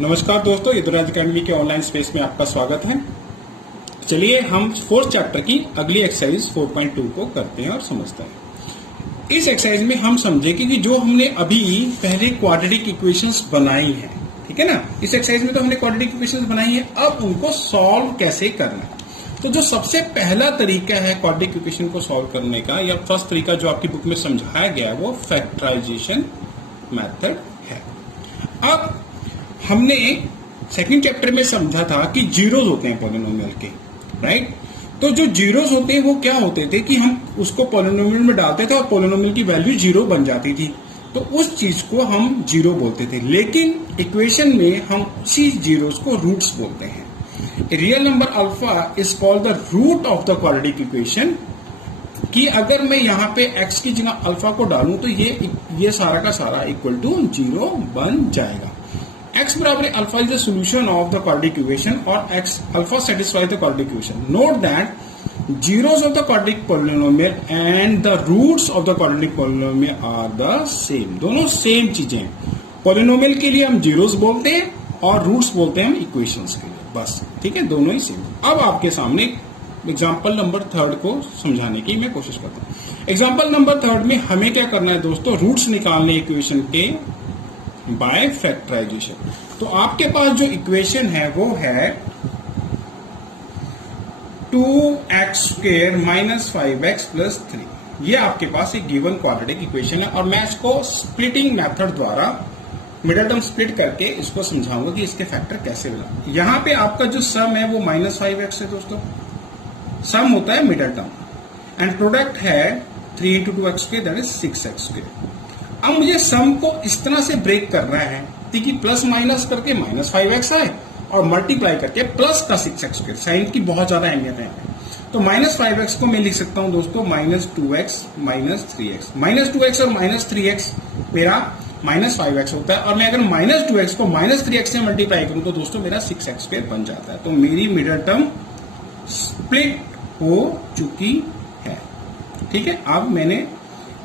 नमस्कार दोस्तों, युद्धराज अकेडमी के ऑनलाइन स्पेस में आपका स्वागत है। चलिए हम फोर्थ चैप्टर की अगली एक्सरसाइज 4.2 को करते हैं और समझते हैं। इस एक्सरसाइज में हम समझेंगे कि जो हमने अभी पहले क्वाड्रेटिक इक्वेशंस बनाई हैं, ठीक है ना। इस एक्सरसाइज में तो हमने क्वाड्रेटिक इक्वेशंस बनाई है, अब उनको सॉल्व कैसे करना है। तो जो सबसे पहला तरीका है क्वाड्रेटिक इक्वेशन को सॉल्व करने का, या फर्स्ट तरीका जो आपकी बुक में समझाया गया है, वो फैक्टराइजेशन मेथड है। अब हमने सेकंड चैप्टर में समझा था कि जीरोस होते हैं पॉलिनोमियल के, राइट। तो जो जीरोस होते हैं वो क्या होते थे कि हम उसको पॉलिनोमियल में डालते थे और पॉलिनोमियल की वैल्यू जीरो बन जाती थी, तो उस चीज को हम जीरो बोलते थे। लेकिन इक्वेशन में हम उसी जीरोस को रूट्स बोलते हैं। Real number alpha is called the root of the quadratic equation, कि अगर मैं यहाँ पे x की जगह अल्फा को डालूं तो ये सारा का सारा इक्वल टू जीरो बन जाएगा। x बराबर alpha is the solution of the quadratic equation और x alpha satisfies the quadratic equation. Note that zeros of the quadratic polynomial and the roots of the quadratic polynomial are the same. दोनों same चीजें हैं। Polynomial के लिए हम zeros बोलते हैं और रूट्स बोलते हैं हम इक्वेशंस के लिए, बस, ठीक है, दोनों ही सेम। अब आपके सामने एग्जाम्पल नंबर 3 को समझाने की मैं कोशिश करता हूँ। एग्जाम्पल नंबर 3 में हमें क्या करना है दोस्तों, रूट्स निकालने इक्वेशन के बाय फैक्टराइजेशन। तो आपके पास जो इक्वेशन है वो है 2x² - 5x + 3। ये आपके पास एक गिवन क्वाड्रेटिक इक्वेशन है और मैं इसको स्प्लिटिंग मेथड द्वारा मिडिल टर्म स्प्लिट करके इसको समझाऊंगा कि इसके फैक्टर कैसे बना। यहां पे आपका जो सम है वो -5x है दोस्तों, सम होता है मिडिल टर्म, एंड प्रोडक्ट है 3 × 2x², दैट इज 6x²। अब मुझे सम को इस तरह से ब्रेक करना है कि प्लस माइनस करके -5x आए और मल्टीप्लाई करके प्लस का 6x²। साइन की बहुत ज्यादा अहमियत है। तो -5x को मैं लिख सकता हूं दोस्तों -2x - 3x। -2x और -3x मेरा -5x होता है, और मैं अगर -2x को -3x से मल्टीप्लाई करूं तो दोस्तों मेरा 6x² बन जाता है। तो मेरी मिडिल टर्म स्प्लिट हो चुकी है, ठीक है। अब मैंने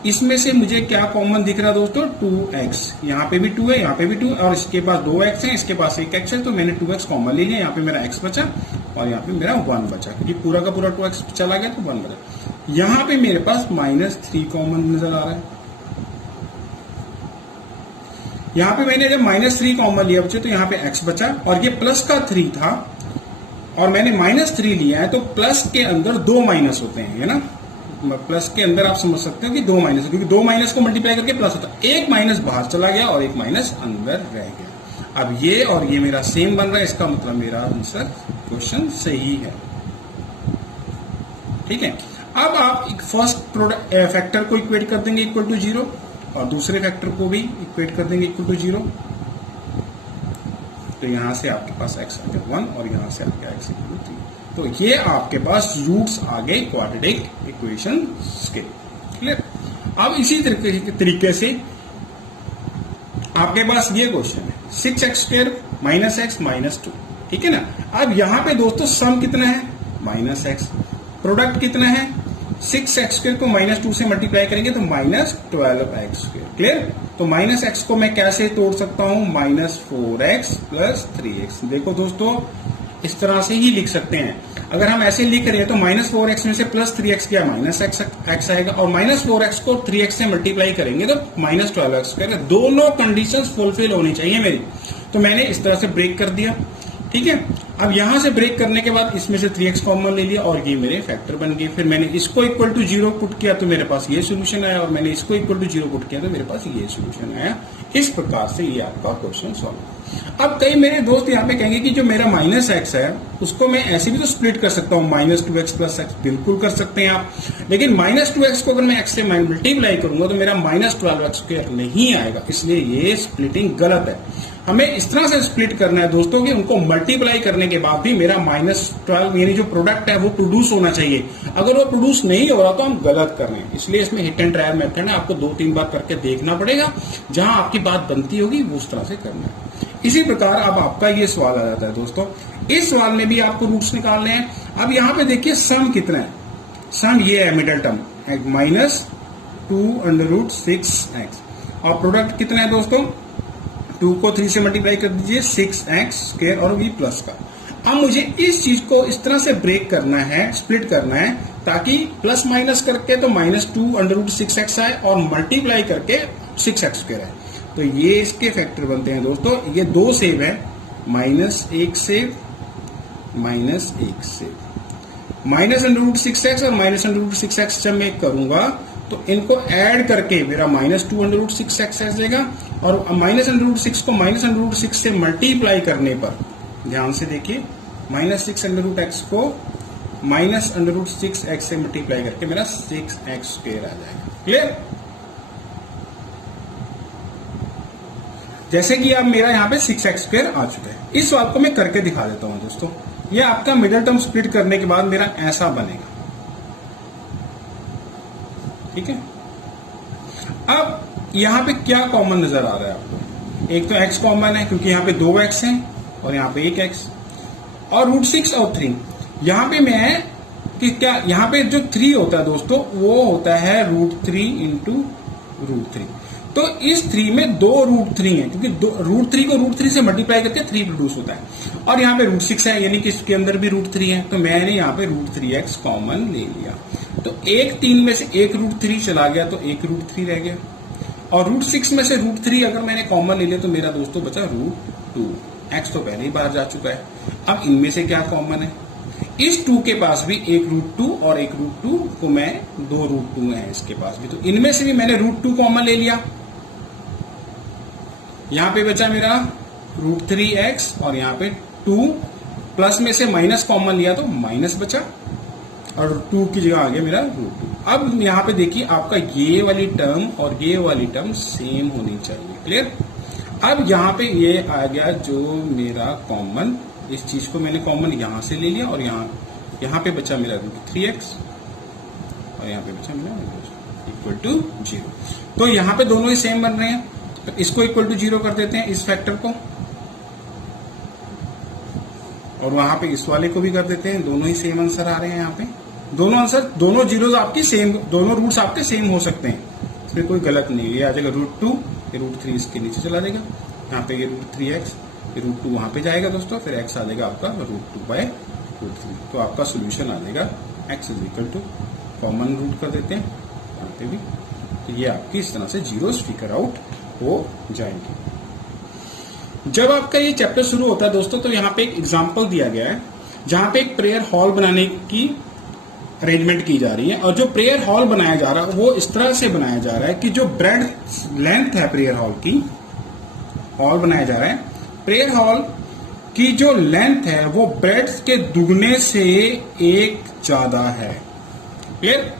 इसमें से मुझे क्या कॉमन दिख रहा है दोस्तों, 2x। यहाँ पे भी 2 है, यहाँ पे भी 2, और इसके पास 2x है, इसके पास 1x है, तो मैंने 2x कॉमन ले लिया। यहाँ पे मेरा x बचा और यहाँ पे मेरा 1 बचा, क्योंकि पूरा का पूरा 2x चला गया तो 1 बचा। यहाँ पे मेरे पास -3 कॉमन नजर आ रहा है। यहाँ पे मैंने जब -3 कॉमन लिया बच्चे तो यहाँ पे x बचा, और ये प्लस का 3 था और मैंने -3 लिया है, तो प्लस के अंदर 2 माइनस होते हैं, है ना। प्लस के अंदर आप समझ सकते हो कि 2 माइनस, क्योंकि 2 माइनस को मल्टीप्लाई करके प्लस होता है। एक माइनस बाहर चला गया और एक माइनस अंदर रह गया। अब ये और ये मेरा सेम बन रहा है, इसका मतलब मेरा आंसर क्वेश्चन सही है, ठीक है। अब आप फर्स्ट फैक्टर को इक्वेट कर देंगे इक्वल टू 0 और दूसरे फैक्टर को भी इक्वेट कर देंगे इक्वल टू 0। तो यहां से आपके पास x आ गया 1 और यहां से आ गया x इक्वल टू 3। तो ये आपके पास रूट्स आ गए क्वाड्रेटिक इक्वेशन के, क्लियर। अब इसी तरीके से आपके पास ये क्वेश्चन है 6x² - x - 2, ठीक है ना। अब यहां पे दोस्तों सम कितना है, -x, प्रोडक्ट कितना है, 6x² को -2 से मल्टीप्लाई करेंगे तो -12x², क्लियर। तो -x को मैं कैसे तोड़ सकता हूं, -4x + 3x। देखो दोस्तों, इस तरह से ही लिख सकते हैं। अगर हम ऐसे लिख रहे हैं तो -4x में से +3x किया -x आएगा, और -4x को 3x से मल्टीप्लाई करेंगे तो -12x²। दोनों कंडीशंस फुलफिल होनी चाहिए मेरी। तो मैंने इस तरह से ब्रेक कर दिया, ठीक है। अब यहां से ब्रेक करने के बाद इसमें से 3x कॉमन ले लिया और ये मेरे फैक्टर बन गए। फिर मैंने इसको इक्वल टू 0 पुट किया तो मेरे पास ये सोल्यूशन आया, और मैंने इसको इक्वल टू 0 पुट किया तो मेरे पास ये सोल्यूशन आया। इस प्रकार से ये आपका क्वेश्चन सॉल्व। अब कई मेरे दोस्त यहाँ पे कहेंगे कि जो मेरा -x है उसको मैं ऐसे भी तो स्प्लिट कर सकता हूँ, -2x + x, बिल्कुल कर सकते हैं आप। लेकिन -2x को अगर मैं x से मल्टीप्लाई करूंगा तो मेरा -12x² नहीं आएगा, इसलिए ये स्प्लिटिंग गलत है। हमें इस तरह से स्प्लिट करना है दोस्तों कि उनको मल्टीप्लाई करने के बाद भी मेरा -12 यानी जो प्रोडक्ट है वो प्रोड्यूस होना चाहिए। अगर वो प्रोड्यूस नहीं हो रहा तो हम गलत कर रहे हैं। इसलिए इसमें हिट एंड ट्रायल मेथड है, आपको 2-3 बार करके देखना पड़ेगा। जहां आपकी बात बनती होगी वो उस तरह से करना है। इसी प्रकार अब आपका ये सवाल आ जाता है दोस्तों, इस सवाल में भी आपको रूट्स निकालने हैं। अब यहां पे देखिए सम कितना है, सम ये है मिडिल टर्म -2 √6x, और प्रोडक्ट कितना है दोस्तों 2 को 3 से मल्टीप्लाई कर दीजिए 6x² और v प्लस का। अब मुझे इस चीज को इस तरह से ब्रेक करना है, स्प्लिट करना है, ताकि प्लस माइनस करके तो -2√6x आए और मल्टीप्लाई करके 6x² आए। तो ये इसके फैक्टर बनते हैं दोस्तों। ये दो सेव है, -1 सेव, -1 सेव, -√6x और -√6x जब मैं करूंगा तो इनको ऐड करके मेरा -2√6x आ जाएगा, और -√6 को -√6 से मल्टीप्लाई करने पर, ध्यान से देखिए, -6√x को -√6x से मल्टीप्लाई करके मेरा 6x² आ जाएगा। क्लियर? जैसे कि अब मेरा यहाँ पे 6x² आ चुका है। इस सवाल को मैं करके दिखा देता हूं दोस्तों। ये आपका मिडिल टर्म स्प्लिट करने के बाद मेरा ऐसा बनेगा। ठीक है, अब यहां पे क्या कॉमन नजर आ रहा है आपको? एक तो x कॉमन है क्योंकि यहां पे 2x है और यहां पे 1x, और √6 और 3। यहां पे मैं कि क्या, यहां पे जो 3 होता है दोस्तों वो होता है √3 इंटू √3। तो इस 3 में 2 √3 है, क्योंकि √3 को √3 से मल्टीप्लाई करके 3 प्रोड्यूस होता है, और यहाँ पे √6 है, यानी कि इसके अंदर भी √3 है। तो मैंने यहाँ पे √3x कॉमन ले लिया। तो एक 3 में से एक √3 चला गया तो एक √3 रह गया, और √6 में से √3 अगर मैंने कॉमन ले लिया तो मेरा दोस्तों बचा √2। x तो पहले ही बाहर जा चुका है। अब इनमें से क्या कॉमन है? इस 2 के पास भी एक √2 और एक √2 को मैं 2 √2 है इसके पास भी, तो इनमें से भी मैंने √2 कॉमन ले लिया। यहां पे बचा मेरा √3x, और यहां पे 2 प्लस में से माइनस कॉमन लिया तो माइनस बचा, और 2 की जगह आ गया मेरा √2। अब यहां पे देखिए आपका ये वाली टर्म और ये वाली टर्म सेम होनी चाहिए। क्लियर? अब यहां पे ये आ गया जो मेरा कॉमन, इस चीज को मैंने कॉमन यहां से ले लिया, और यहां पे बचा मेरा √3x, और यहां पे बचा मेरा इक्वल टू 0। तो यहां पे दोनों ही सेम बन रहे हैं, तो इसको इक्वल टू 0 कर देते हैं, इस फैक्टर को, और वहां पे इस वाले को भी कर देते हैं। दोनों ही सेम आंसर आ रहे हैं यहाँ पे। दोनों आंसर, दोनों जीरोज आपकी सेम, दोनों रूट्स आपके सेम हो सकते हैं, इसमें कोई गलत नहीं है। ये आ जाएगा √2, ये √3 इसके नीचे चला जाएगा, यहाँ पे ये √3x, ये √2 वहां पे जाएगा दोस्तों, फिर x आ जाएगा आपका √2/√3। तो आपका सोल्यूशन आ जाएगा x is equal to, common root कर देते हैं यहाँ पे भी, तो ये आपकी इस तरह से जीरोस फिगर आउट हो जाएंगे। जब आपका ये चैप्टर शुरू होता है दोस्तों, तो यहाँ पे एक एग्जांपल दिया गया है जहां पे एक प्रेयर हॉल बनाने की अरेंजमेंट की जा रही है, और जो प्रेयर हॉल बनाया जा रहा है वो इस तरह से बनाया जा रहा है कि जो ब्रेड लेंथ है प्रेयर हॉल की, हॉल बनाया जा रहा है, प्रेयर हॉल की जो लेंथ है वो ब्रेड के दुगने से एक ज्यादा है। क्लियर?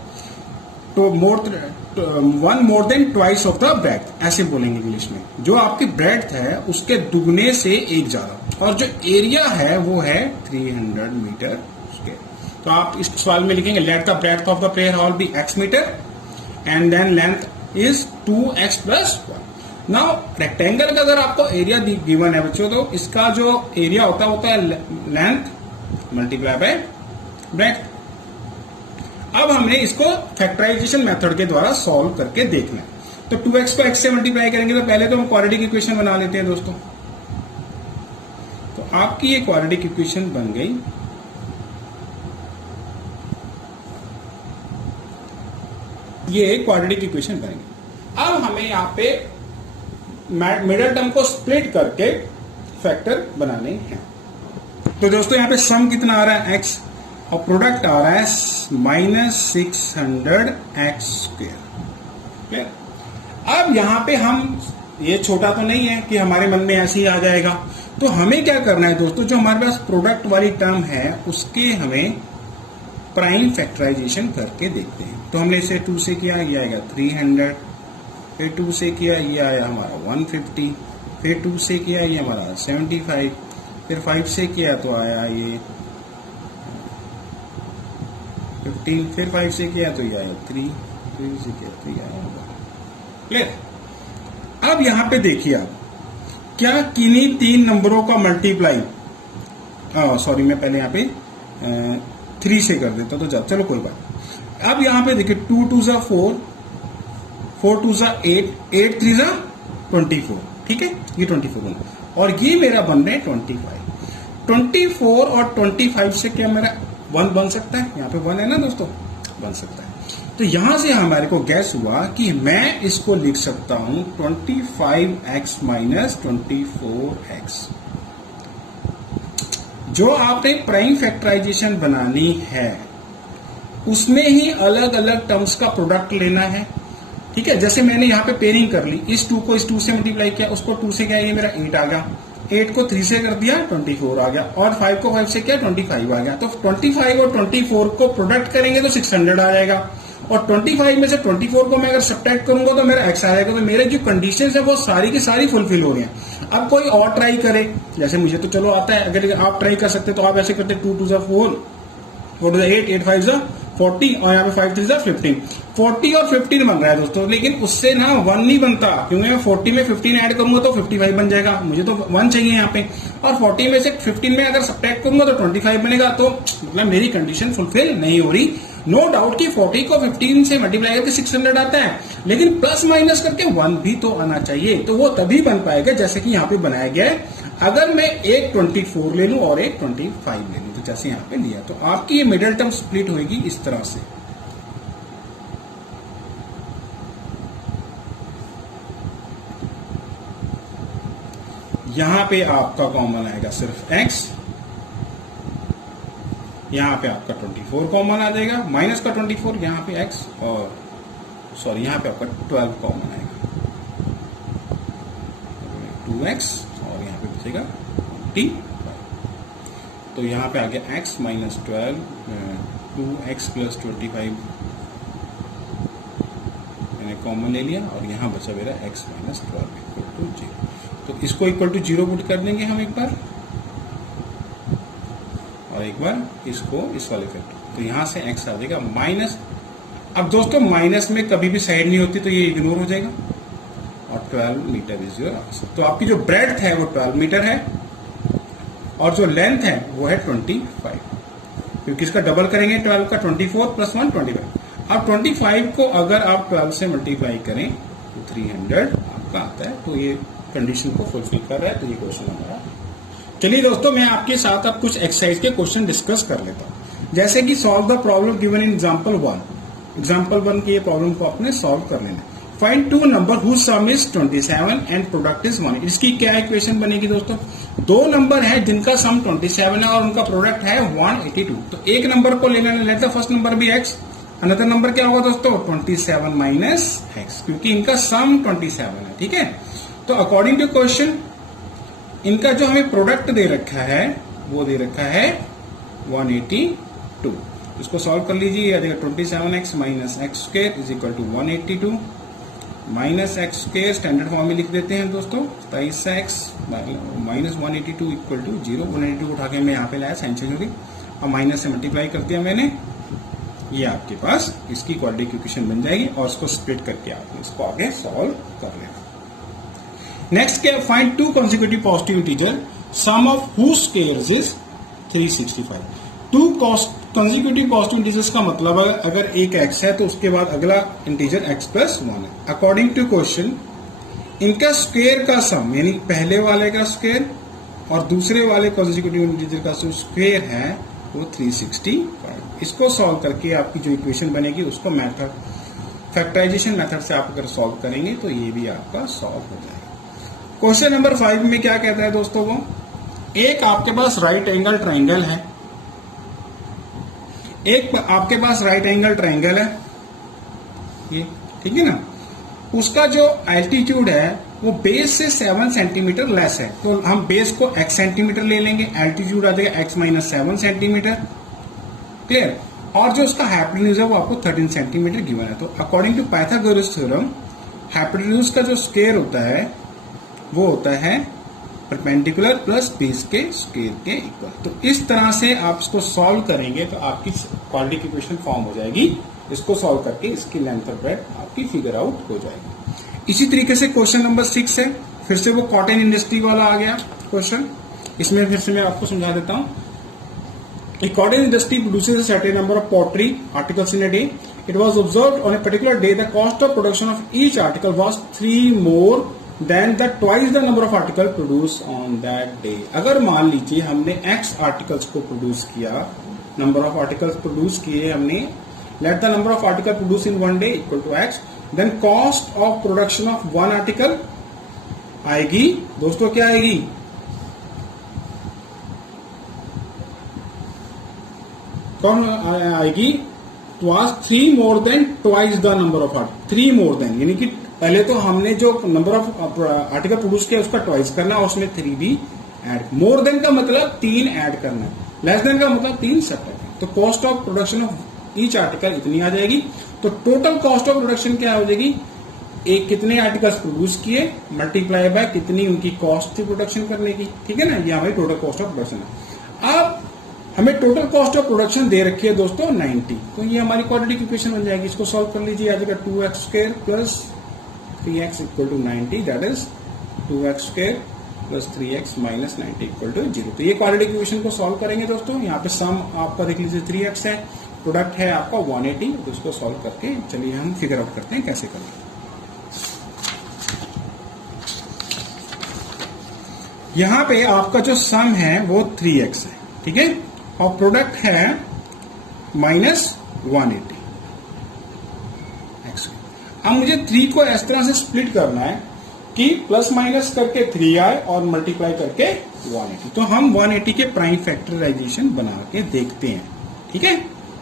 तो one more than twice of the breath, ऐसे बोलेंगे इंग्लिश में। जो आपकी ब्रेथ है उसके दुगने से एक ज्यादा, और जो एरिया है वो है 300 मीटर स्क्वायर। तो आप इस सवाल में लिखेंगे let the breath of the prayer hall be x metre and then length is 2x + 1। Now rectangle का अगर आपको एरिया गिवन है बच्चों, तो इसका जो एरिया होता है लेंथ मल्टीप्लाई बाय ब्रेथ। अब हमने इसको फैक्टराइजेशन मेथड के द्वारा सॉल्व करके देखना है। तो 2x को x से मल्टीप्लाई करेंगे, तो पहले तो हम क्वाड्रेटिक इक्वेशन बना लेते हैं दोस्तों। तो आपकी ये क्वाड्रेटिक इक्वेशन बन गई। ये क्वाड्रेटिक इक्वेशन बनेगी। अब हमें यहां पे मिडिल टर्म को स्प्लिट करके फैक्टर बनाने हैं। तो दोस्तों यहां पे सम कितना आ रहा है x, और प्रोडक्ट आ रहा है -600x²। अब यहां पे हम, ये छोटा तो नहीं है कि हमारे मन में ऐसे ही आ जाएगा, तो हमें क्या करना है दोस्तों, जो हमारे पास प्रोडक्ट वाली टर्म है उसके हमें प्राइम फैक्टराइजेशन करके देखते हैं। तो हमने इसे 2 से किया, ये आएगा 300, फिर 2 से किया, ये आया हमारा 150, फिर 2 से किया, ये हमारा 75, फिर 5 से किया तो आया ये 15, फिर 5 से किया तो ये आया 3 से किया तो ये आया 1। क्लियर? अब यहां पे देखिए आप, क्या किन्हीं 3 नंबरों का मल्टीप्लाई, सॉरी मैं पहले यहां पे 3 से कर देता तो चलो कोई बात। अब यहां पे देखिए 2 2 = 4, 4 2 = 8, 8 3 = 24। ठीक है, ये 24 बन रहा है और ये मेरा बन रहा है 25। 24 और 25 से क्या मेरा 1 बन सकता है, यहाँ पे 1 है ना दोस्तों, बन सकता है। तो यहां से हमारे को गैस हुआ कि मैं इसको लिख सकता हूं 25x माइनस 24x। जो आपने प्राइम फैक्टराइजेशन बनानी है उसमें ही अलग अलग टर्म्स का प्रोडक्ट लेना है, ठीक है। जैसे मैंने यहाँ पे पेयरिंग कर ली, इस 2 को इस 2 से मल्टीप्लाई किया, उसको 2 से क्या, ये मेरा 8 आ गया, 8 को 3 से कर दिया 24 आ गया, और 5 को 5 से किया 25 आ गया। तो 25 और 24 को प्रोडक्ट करेंगे तो 600 आ जाएगा, और 25 में से 24 को मैं अगर सब्ट्रैक्ट करूंगा तो मेरा x आ जाएगा। तो मेरे जो कंडीशंस है वो सारी की सारी फुलफिल हो रही हैं। अब कोई और ट्राई करे, जैसे मुझे तो चलो आता है, अगर आप ट्राई कर सकते तो आप ऐसे करते 2 2 4 4 2 8 8 5 40 और यहाँ पे 5 3 15, 40 और 15 बन रहा है दोस्तों। लेकिन उससे ना 1 नहीं बनता, क्योंकि मैं 40 में 15 ऐड करूंगा तो 55 बन जाएगा, मुझे तो 1 चाहिए यहाँ पे। और 40 में से 15 में अगर सब्ट्रैक्ट करूंगा तो 25 बनेगा, तो मतलब मेरी कंडीशन फुलफिल नहीं हो रही। नो डाउट कि 40 को 15 से मल्टीप्लाई करके 600 आता है, लेकिन प्लस माइनस करके 1 भी तो आना चाहिए। तो वो तभी बन पाएगा जैसे कि यहाँ पे बनाया गया है, अगर मैं एक 24 ले लूं और एक 25 ले लूं, तो जैसे यहाँ पे लिया। तो आपकी ये मिडिल टर्म स्प्लिट होगी इस तरह से। यहां पे आपका कॉमन आएगा सिर्फ x, यहां पे आपका 24 कॉमन आ जाएगा, माइनस का 24 यहां पे x, और सॉरी यहां पे आपका 12 कॉमन आएगा, 2x, और यहां पे बचेगा 20। तो यहां पे आ गया x माइनस 12, 2x प्लस 25 मैंने कॉमन ले लिया, और यहां बचा मेरा x माइनस 12 इक्वल टू 0। तो इसको इक्वल टू 0 पुट कर देंगे हम एक बार, और एक बार इसको इस वाले फैक्टर। तो यहां से x आ जाएगा माइनस। अब दोस्तों माइनस में कभी भी साइड नहीं होती, तो ये इग्नोर हो जाएगा, और 12 मीटर इज योर आंसर। तो आपकी जो ब्रेड्थ है वो 12 मीटर है, और जो लेंथ है वो है 25, क्योंकि इसका डबल करेंगे 12 का, 24 प्लस 1 25। अब 25 को अगर आप 12 से मल्टीप्लाई करें तो 300 आपका आता है। तो ये कंडीशन को फुलफिल कर रहा है, तो ये क्वेश्चन हमारा। चलिए दोस्तों, मैं आपके साथ अब कुछ एक्सरसाइज के क्वेश्चन डिस्कस कर लेता हूं। जैसे कि solve the problem given in example 1। Example 1 की ये प्रॉब्लम को आपने सॉल्व कर लेना। Find 2 number whose sum is 27 and product is 1। इसकी क्या इक्वेशन बनेगी दोस्तों? 2 नंबर है जिनका सम 27 है और उनका प्रोडक्ट है 182। तो एक नंबर को लेना है, लेट द फर्स्ट नंबर भी x, अनदर नंबर क्या होगा दोस्तों? 27 माइनस x, क्योंकि इनका सम 27 है, ठीक है। तो अकॉर्डिंग टू क्वेश्चन इनका जो हमें प्रोडक्ट दे रखा है वो दे रखा है 182। इसको सॉल्व कर लीजिए, 27x minus x square is equal to 182 minus x square standard form में लिख देते हैं दोस्तों, 27x माइनस 182 इक्वल टू 0। 182 उठा के मैं यहाँ पे लाया, साइन चेंज हो गई, और माइनस से मल्टीप्लाई कर दिया मैंने। ये आपके पास इसकी क्वाड्रेटिक इक्वेशन बन जाएगी, और इसको स्प्लिट करके आप इसको आगे सॉल्व कर लेना। नेक्स्ट क्या, find 2 consecutive positive integer sum of whose squares is 365। 2 consecutive positive integers का मतलब अगर एक x है तो उसके बाद अगला इंटीजर x प्लस 1 है। अकॉर्डिंग टू क्वेश्चन इनका स्क्वायर का सम, यानी पहले वाले का स्क्वायर और दूसरे वाले consecutive इंटीजर का जो स्क्वायर है वो 365। इसको सॉल्व करके आपकी जो इक्वेशन बनेगी उसको मेथड फैक्टराइजेशन मेथड से आप अगर सॉल्व करेंगे तो ये भी आपका सॉल्व हो जाएगा। क्वेश्चन नंबर 5 में क्या कहता है दोस्तों वो, एक आपके पास राइट एंगल ट्राइंगल है, एक आपके पास राइट एंगल ट्राइंगल है ये, ठीक है ना। उसका जो एल्टीट्यूड है वो बेस से 7 सेंटीमीटर लेस है, तो हम बेस को x सेंटीमीटर ले लेंगे, एल्टीट्यूड आ जाएगा x माइनस 7 सेंटीमीटर, क्लियर। और जो उसका हाइपोटेन्यूज है वो आपको 13 सेंटीमीटर गिवन है। तो according to Pythagoras theorem hypotenuse का जो स्क्वायर होता है वो होता है परपेंडिकुलर प्लस बेस के स्क्वायर के इक्वल। तो इस तरह से आप इसको सॉल्व करेंगे तो आपकी क्वाड्रेटिक इक्वेशन फॉर्म हो जाएगी। इसको सॉल्व करके इसकी लेंथ और ब्रेड्थ आपकी फिगर आउट हो जाएगी। इसी तरीके से क्वेश्चन नंबर 6 है, फिर से वो कॉटन इंडस्ट्री वाला आ गया क्वेश्चन। इसमें फिर से मैं आपको समझा देता हूं। A cotton industry produces a certain number of pottery articles in a day. It was observed on a particular day the cost of production of each article was 3 more than the twice the number of article produce on that day. अगर मान लीजिए हमने x articles को produce किया, number of articles produce किए हमने, let the number of article produce in one day equal to x, then cost of production of one article आएगी दोस्तों, क्या आएगी? कौन आएगी? was 3 more than twice the number of articles, 3 more than, यानी कि पहले तो हमने जो नंबर ऑफ आर्टिकल प्रोड्यूस किया उसका ट्वाइस करना है, उसमें 3 भी ऐड, मोर देन का मतलब 3 ऐड करना है, लेस देन का मतलब 3 सब्ट्रैक्ट। तो cost of production of each article इतनी आ जाएगी। तो टोटल कॉस्ट ऑफ प्रोडक्शन क्या हो जाएगी? एक कितने आर्टिकल्स प्रोड्यूस किए मल्टीप्लाई बाय कितनी उनकी कॉस्ट थी प्रोडक्शन करने की, ठीक है ना, ये हमारी टोटल कॉस्ट ऑफ प्रोडक्शन है। अब हमें टोटल कॉस्ट ऑफ प्रोडक्शन दे रखी है दोस्तों 90, तो ये हमारी क्वाड्रेटिक इक्वेशन बन जाएगी। इसको सॉल्व कर लीजिए, आ जाएगा 2x² plus 3x equal to 90, that is 2x² plus 3x minus 90 equal to 0। तो ये क्वाड्रेटिक इक्वेशन को सॉल्व करेंगे दोस्तों। यहाँ पे सम आपका देख लीजिए 3x है, प्रोडक्ट है आपका 180, तो उसको सॉल्व करके चलिए हम फिगर आउट करते हैं कैसे करें। यहाँ पे आपका जो सम है वो 3x है, ठीक है, और प्रोडक्ट है माइनस 180 एक्स। अब मुझे 3 को इस तरह से स्प्लिट करना है कि प्लस माइनस करके 3 आए और मल्टीप्लाई करके 180। तो हम 180 के प्राइम फैक्टराइजेशन बना के देखते हैं, ठीक है।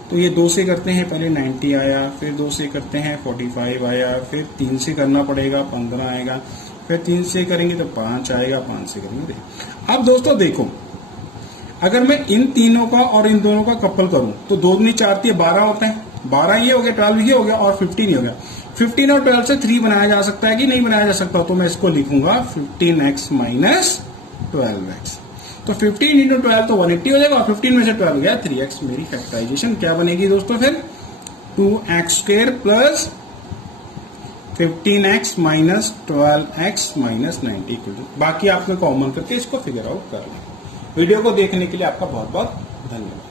तो ये 2 से करते हैं, पहले 90 आया, फिर 2 से करते हैं 45 आया, फिर 3 से करना पड़ेगा 15 आएगा, फिर 3 से करेंगे तो 5 आएगा, 5 से करेंगे। अब दोस्तों देखो, अगर मैं इन तीनों का और इन दोनों का कपल करूं तो 2 दूनी 4 12 होता है, 12 ये हो गया, 12 ये हो गया और 15 हो गया। 15 और 12 से 3 बनाया जा सकता है कि नहीं बनाया जा सकता? तो मैं इसको लिखूंगा 15x माइनस 12x। तो 15 इंटू 12 तो 180 हो जाएगा, और 15 में से 12 हो गया 3x। मेरी फैक्टराइजेशन क्या बनेगी दोस्तों? फिर 2x² plus 15x minus 12x minus 90 equal to, बाकी आपने कॉमन करके इसको फिगर आउट कर लें। वीडियो को देखने के लिए आपका बहुत बहुत धन्यवाद।